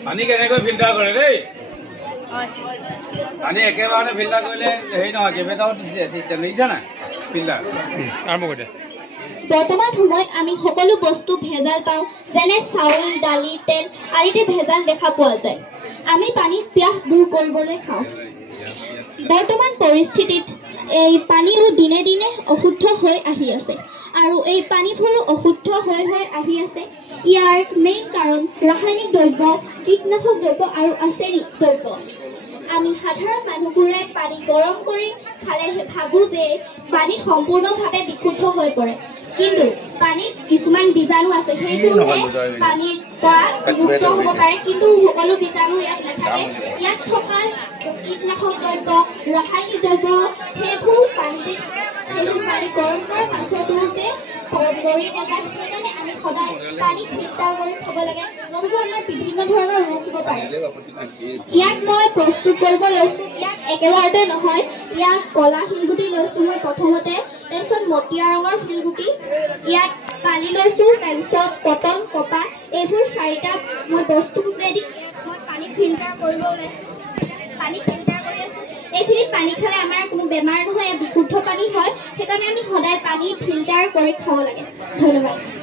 পানী কেনেকৈ ফিল্টাৰ কৰে দেই পানী একেবাৰে ফিল্টাৰ কৰিলে হেৰি নহয় কেইবাটাও চিষ্টেম দেখিছা না ফিল্টাৰ আৰম্ভ কৰি দিয়া বৰ্তমান সময়ত আমি সকলো বস্তু ভেজাল পাওঁ যেনে চাউল দালি তেল আদিতে ভেজাল দেখা পোৱা যায় আমি পানীত পিয়াহ দূৰ কৰিবলৈ খাওঁ বৰ্তমান পৰিস্থিতিত এই পানীও দিনে দিনে অশুদ্ধ হৈ আহি আছে আৰু এই পানীবোৰো অশুদ্ধ হৈ আহি আছে ইয়াৰ মেইন কাৰণ ৰাসায়নিক দ্ৰব্য কীটনাশক দ্ৰব্য আৰু আৰ্ছেনিক দ্ৰব্য আমি সাধাৰণ মানুহবোৰে পানী গৰম কৰি খালে ভাবো যে পানী সম্পূৰ্ণভাৱে বিশুদ্ধ হৈ পৰে কিন্তু পানীত কিছুমান বীজাণু আছে সেইবোৰে পানীৰ পৰা মুক্ত হ'ব পাৰে কিন্তু সকলো বীজাণু ইয়াত নাথাকে ইয়াত থকা কীটনাশক দ্ৰব্য ৰাসায়নিক দ্ৰব্য সেইবোৰ পানী গৰম কৰাৰ পাছতো মৰি নাযায় সেইকাৰণে আমি সদায় পানী ফিল্টাৰ কৰি খাব লাগে নহ'লে আমাৰ বিভিন্ন ধৰণৰ ৰোগ হ'ব পাৰে ইয়াক মই প্ৰস্তুত কৰিব লৈছোঁ ইয়াক একেবাৰতে নহয় ইয়াক কলা শিলগুটি লৈছোঁ মই প্ৰথমতে তাৰপিছত মটীয়া ৰঙৰ শিলগুটি ইয়াত পানী লৈছোঁ তাৰপিছত কটন কপাহ এইবোৰ চাৰিটা মই বস্তু ৰেডি মই পানী ফিল্টাৰ কৰিব ওলাইছোঁ পানী ফিল্টাৰ কৰি আছোঁ এইখিনিত পানী খালে আমাৰ কোনো বেমাৰ নহয় বিশুদ্ধ পানী হয় সেইকাৰণে আমি সদায় পানী ফিল্টাৰ কৰি খাব লাগে ধন্যবাদ